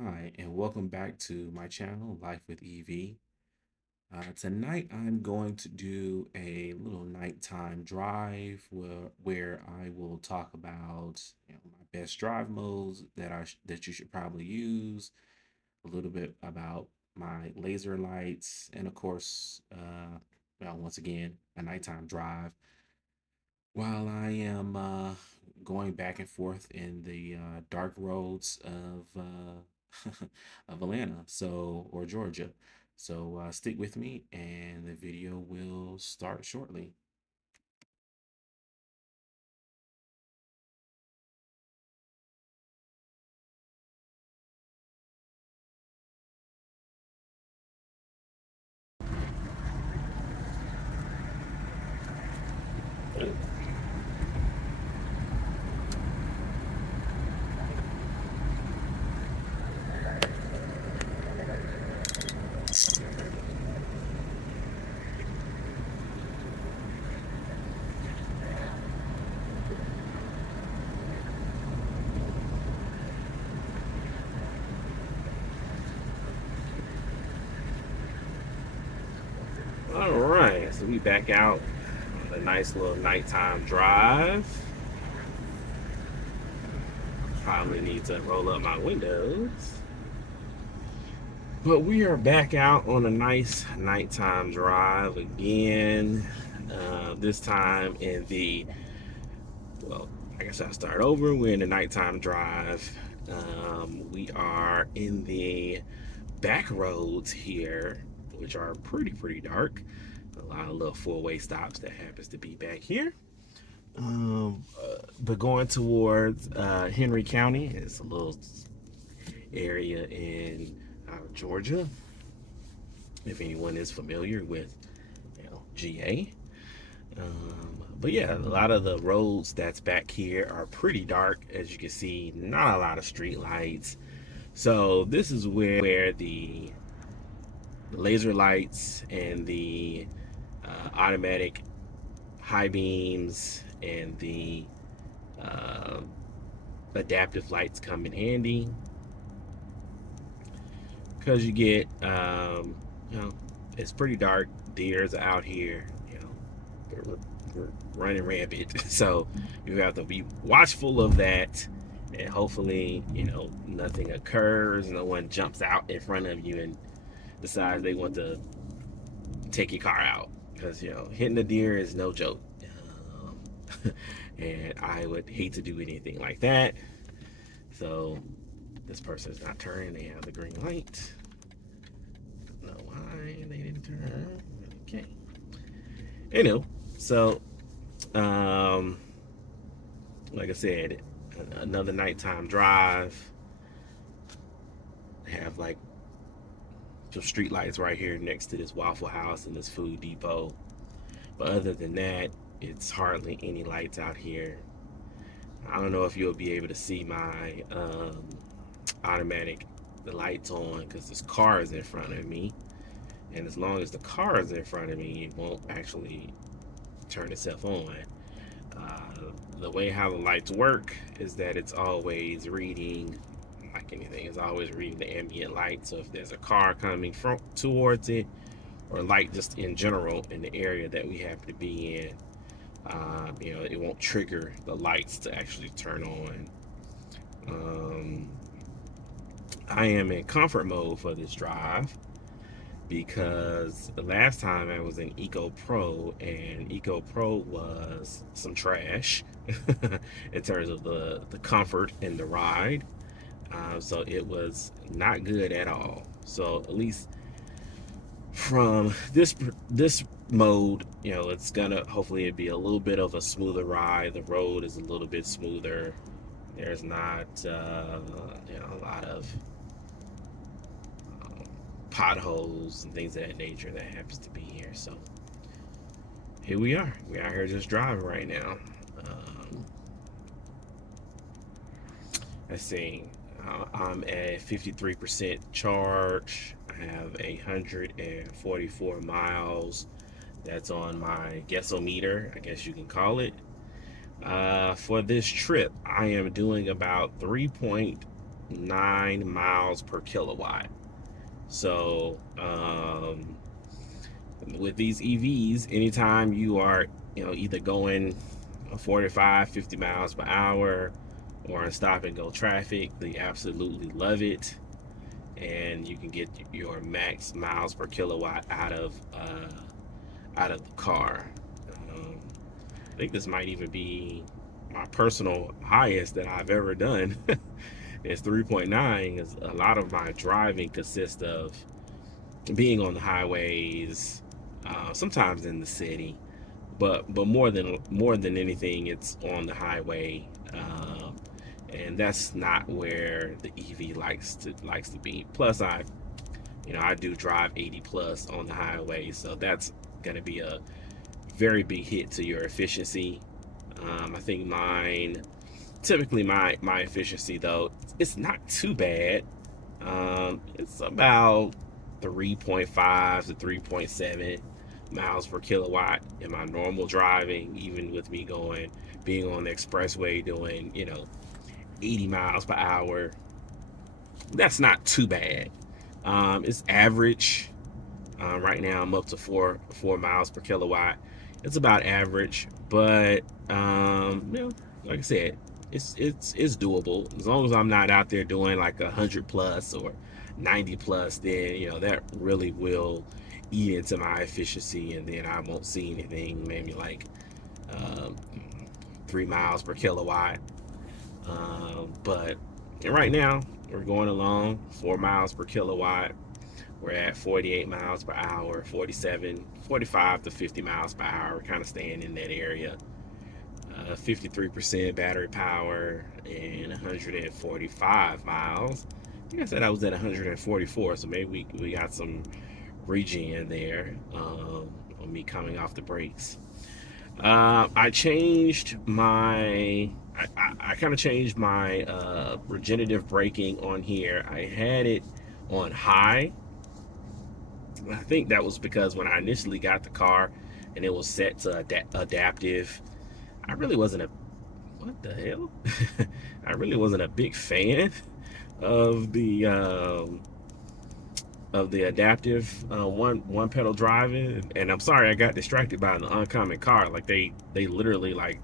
Hi, and welcome back to my channel, Life with EV. Tonight, I'm going to do a little nighttime drive where I will talk about my best drive modes that you should probably use, a little bit about my laser lights, and of course, once again, a nighttime drive while I am going back and forth in the dark roads of of Atlanta, or Georgia. So stick with me, and the video will start shortly. All right, so we back out on a nice little nighttime drive. Probably need to roll up my windows. But we are back out on a nice nighttime drive again. This time in well, I guess I'll start over. We're in the nighttime drive. We are in the back roads here, which are pretty dark. A lot of little four-way stops that happens to be back here. But going towards Henry County, it's a little area in Georgia. If anyone is familiar with, GA. But yeah, a lot of the roads that's back here are pretty dark, as you can see. Not a lot of street lights. So this is where the laser lights and the automatic high beams and the uh, adaptive lights come in handy, because you get it's pretty dark. Deers are out here, we're running rampant. So you have to be watchful of that, and hopefully nothing occurs, no one jumps out in front of you and decides they want to take your car out, because hitting a deer is no joke. And I would hate to do anything like that. So this person is not turning. They have the green light. Don't know why they didn't turn. Okay. Anyway, so um, like I said, another nighttime drive. Have like some street lights right here next to this Waffle House and this food depot. But other than that, it's hardly any lights out here. I don't know if you'll be able to see my automatic the lights on, because this car is in front of me, and as long as the car is in front of me, it won't actually turn itself on. The way how the lights work is that it's always reading, like anything, it's always reading the ambient light. So if there's a car coming from towards it, or light just in general in the area that we happen to be in, it won't trigger the lights to actually turn on. I am in comfort mode for this drive, because the last time I was in Eco Pro, and Eco Pro was some trash in terms of the comfort and the ride. So it was not good at all. So at least from this mode, it's gonna hopefully it be a little bit of a smoother ride. The road is a little bit smoother. There's not a lot of potholes and things of that nature that happens to be here. So here we are. We're out here just driving right now. Let's see. I'm at 53% charge. I have 144 miles. That's on my guessometer, I guess you can call it. For this trip, I am doing about miles per kilowatt. So with these EVs, anytime you are, either going 45, 50 miles per hour or in stop and go traffic, they absolutely love it. And you can get your max miles per kilowatt out of the car. Um, I think this might even be my personal highest that I've ever done. It's 3.9. Is a lot of my driving consists of being on the highways, sometimes in the city, but more than anything, it's on the highway, and that's not where the EV likes to be. Plus, I do drive 80 plus on the highway, so that's going to be a very big hit to your efficiency. I think typically my efficiency though, it's not too bad. It's about 3.5 to 3.7 miles per kilowatt in my normal driving, even with me being on the expressway doing 80 miles per hour. That's not too bad. It's average. Right now I'm up to 4 miles per kilowatt. It's about average, but like I said, it's doable as long as I'm not out there doing like 100 plus or 90 plus. Then that really will eat into my efficiency, and then I won't see anything. Maybe like um, 3 miles per kilowatt. But right now we're going along 4 miles per kilowatt. We're at 48 miles per hour, 47, 45 to 50 miles per hour, kind of staying in that area. 53% battery power and 145 miles. I think I said I was at 144, so maybe we got some regen there on me coming off the brakes. I changed my I kind of changed my regenerative braking on here. I had it on high. I think that was because when I initially got the car and it was set to adaptive, I really wasn't a what the hell? I really wasn't a big fan of the adaptive one pedal driving. And I'm sorry I got distracted by an oncoming car. Like they literally like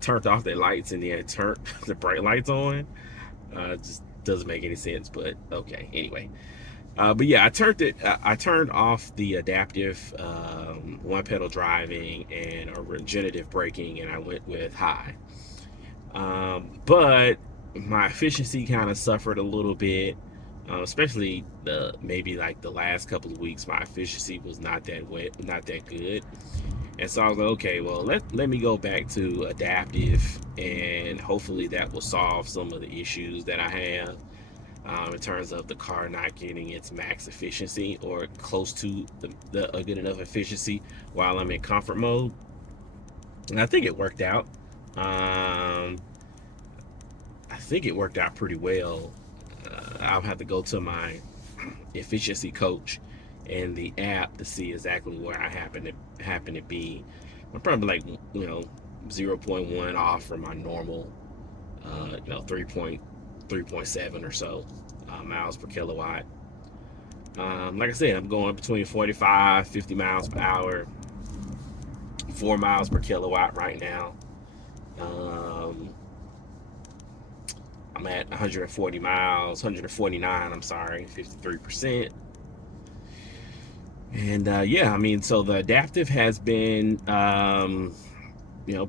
turned off their lights and then turned the bright lights on. It just doesn't make any sense, but okay. Anyway, but yeah, I turned off the adaptive one pedal driving and a regenerative braking, and I went with high. But my efficiency kind of suffered a little bit, especially maybe like the last couple of weeks. My efficiency was not that good, and so I was like, okay, well let me go back to adaptive, and hopefully that will solve some of the issues that I have. In terms of the car not getting its max efficiency or close to a good enough efficiency while I'm in comfort mode. And I think it worked out. I think it worked out pretty well. I'll have to go to my efficiency coach and the app to see exactly where I happen to be. I'm probably like 0.1 off from my normal 3.7 or so miles per kilowatt. Like I said, I'm going between 45, 50 miles per hour, 4 miles per kilowatt right now. I'm at 140 miles, 149, I'm sorry, 53%. And yeah, I mean, so the adaptive has been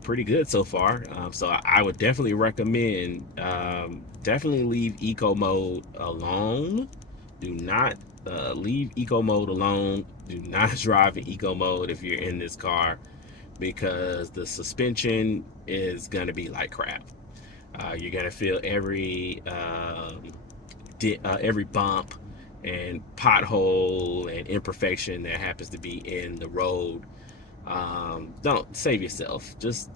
pretty good so far. So I would definitely recommend definitely leave eco mode alone. Do not leave eco mode alone. Do not drive in eco mode if you're in this car, because the suspension is gonna be like crap. You're gonna feel every bump and pothole and imperfection that happens to be in the road. Don't save yourself. Just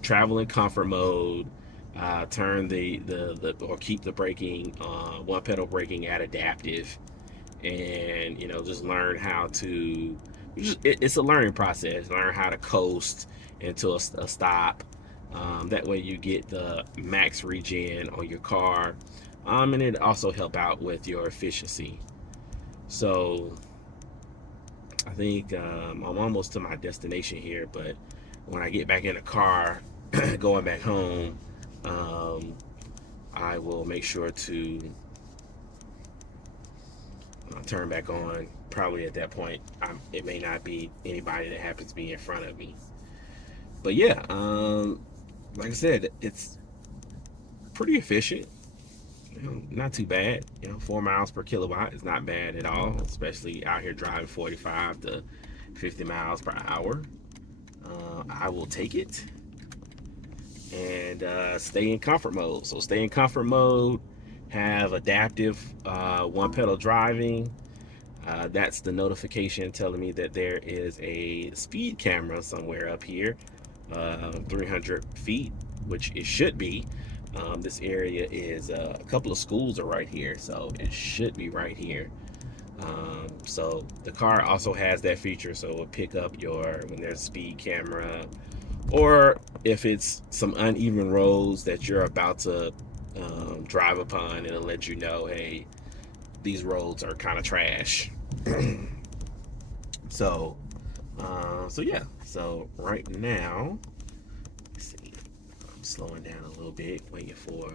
travel in comfort mode. Turn or keep the braking one pedal braking at adaptive, and just learn how to. It's a learning process. Learn how to coast into a stop. That way you get the max regen on your car And it also help out with your efficiency. So I think I'm almost to my destination here, but when I get back in the car, going back home, um, I will make sure to turn back on. Probably at that point, it may not be anybody that happens to be in front of me. But yeah, like I said, it's pretty efficient. Not too bad. 4 miles per kilowatt is not bad at all, especially out here driving 45 to 50 miles per hour. I will take it and stay in comfort mode. So stay in comfort mode, have adaptive one pedal driving. That's the notification telling me that there is a speed camera somewhere up here, 300 feet, which it should be. This area is a couple of schools are right here, so it should be right here. So the car also has that feature, so it will pick up when there's a speed camera, or if it's some uneven roads that you're about to drive upon, it'll let you know, hey, these roads are kind of trash. So, so yeah. So right now, let's see. I'm slowing down a little bit, waiting for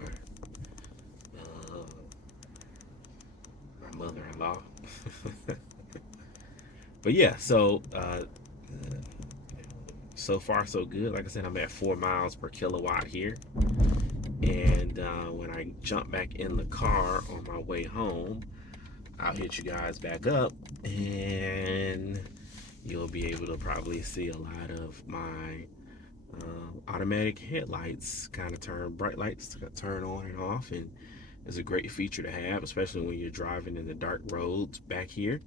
my mother-in-law. But yeah, so far so good. Like I said, I'm at 4 miles per kilowatt here. And when I jump back in the car on my way home, I'll hit you guys back up, and you'll be able to probably see a lot of my automatic headlights kind of turn, bright lights to turn on and off, and it's a great feature to have, especially when you're driving in the dark roads back here.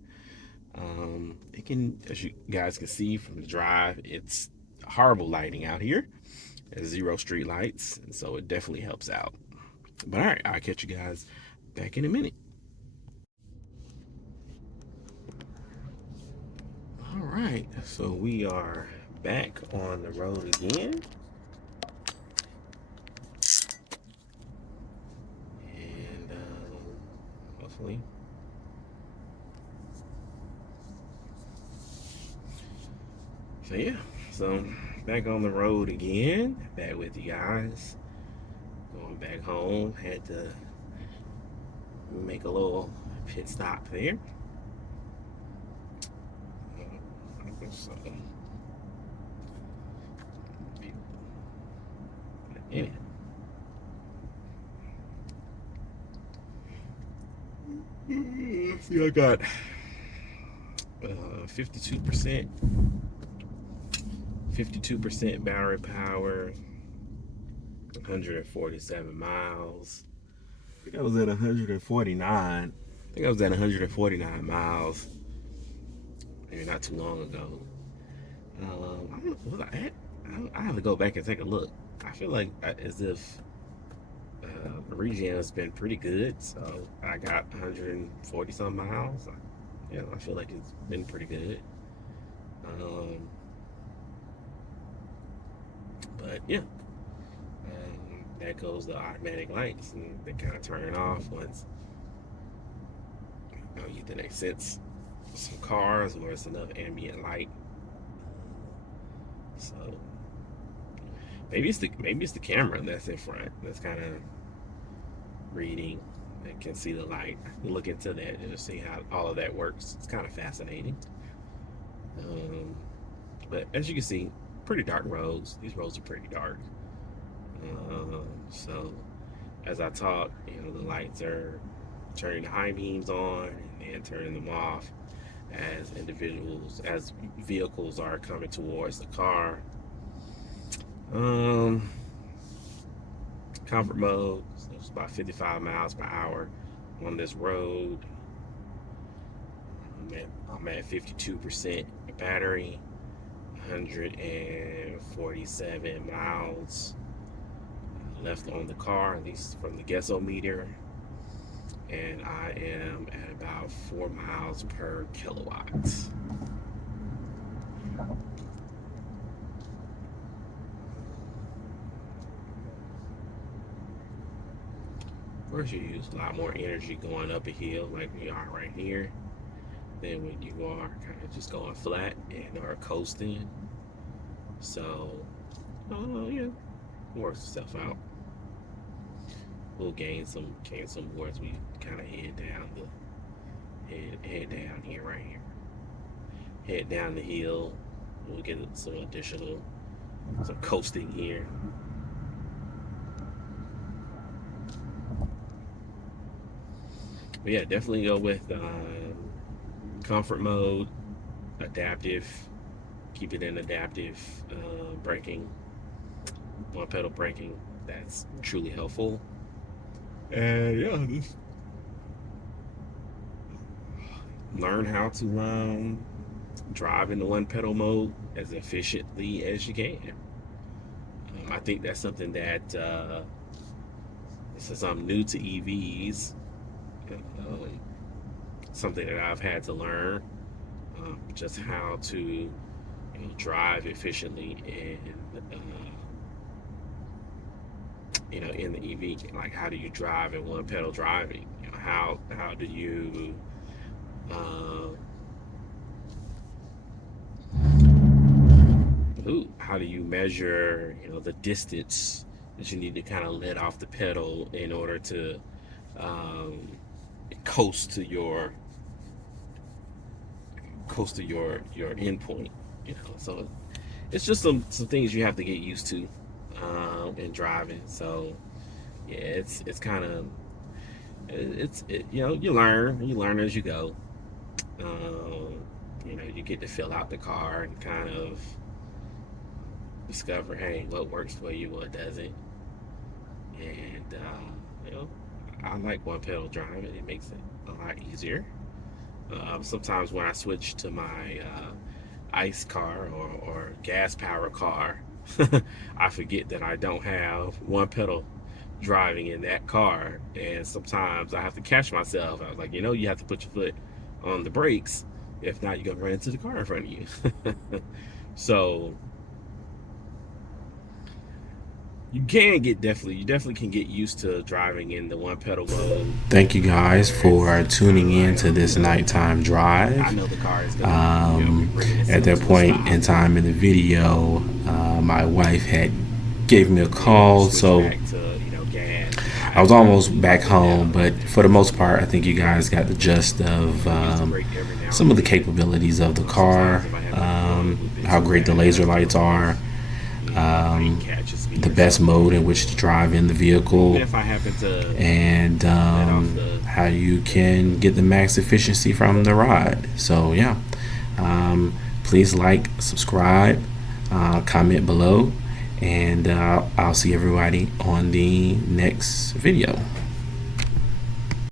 It can, as you guys can see from the drive, it's horrible lighting out here. There's 0 street lights, and so it definitely helps out. But all right, I'll catch you guys back in a minute. All right, so we are back on the road again. And hopefully. So yeah, so back on the road again, back with you guys. Going back home, had to make a little pit stop there. So, anyway. See, I got 52% battery power, 147 miles. I think I was at 149. I think I was at 149 miles maybe not too long ago. I don't know, was I at? I have to go back and take a look. I feel like as if the regen has been pretty good, so I got 140 some miles. I feel like it's been pretty good. But yeah, that goes the automatic lights, and they kind of turn off once either they sense some cars or it's enough ambient light. So maybe it's the camera that's in front that's kind of reading and can see the light. Look into that and just see how all of that works. It's kind of fascinating. But as you can see, pretty dark roads. These roads are pretty dark. So as I talk, the lights are turning the high beams on and turning them off as vehicles are coming towards the car. Comfort mode, so it's about 55 miles per hour on this road. I'm at 52% battery, 147 miles left on the car, at least from the gasometer, and I am at about 4 miles per kilowatt. All course, you use a lot more energy going up a hill like we are right here than when you are kind of just going flat and are coasting. So, yeah, works itself out. We'll gain some more as we kind of head down here, right here. Head down the hill. We'll get some coasting here. But yeah, definitely go with comfort mode, adaptive. Keep it in adaptive braking, one pedal braking. That's truly helpful. And yeah, just learn how to drive in the one pedal mode as efficiently as you can. I think that's something that since I'm new to EVs, something that I've had to learn, just how to drive efficiently in the EV. Like, how do you drive in one pedal driving? How do you how do you measure the distance that you need to kind of let off the pedal in order to coast to your endpoint? So it's just some things you have to get used to in driving. So yeah, it's kind of you learn as you go. You get to fill out the car and kind of discover, hey, what works for you, what doesn't. And I like one pedal driving. It makes it a lot easier. Sometimes when I switch to my ICE car or gas power car, I forget that I don't have one pedal driving in that car, and sometimes I have to catch myself. I was like, you have to put your foot on the brakes, if not you're gonna run into the car in front of you. So you definitely can get used to driving in the one pedal mode. Thank you guys for tuning in to this nighttime drive. I know the car is gonna at that point in time in the video, my wife had gave me a call, so I was almost back home, but for the most part, I think you guys got the gist of some of the capabilities of the car, how great the laser lights are, the best mode in which to drive in the vehicle, and how you can get the max efficiency from the ride. So yeah, please like, subscribe, comment below, and I'll see everybody on the next video.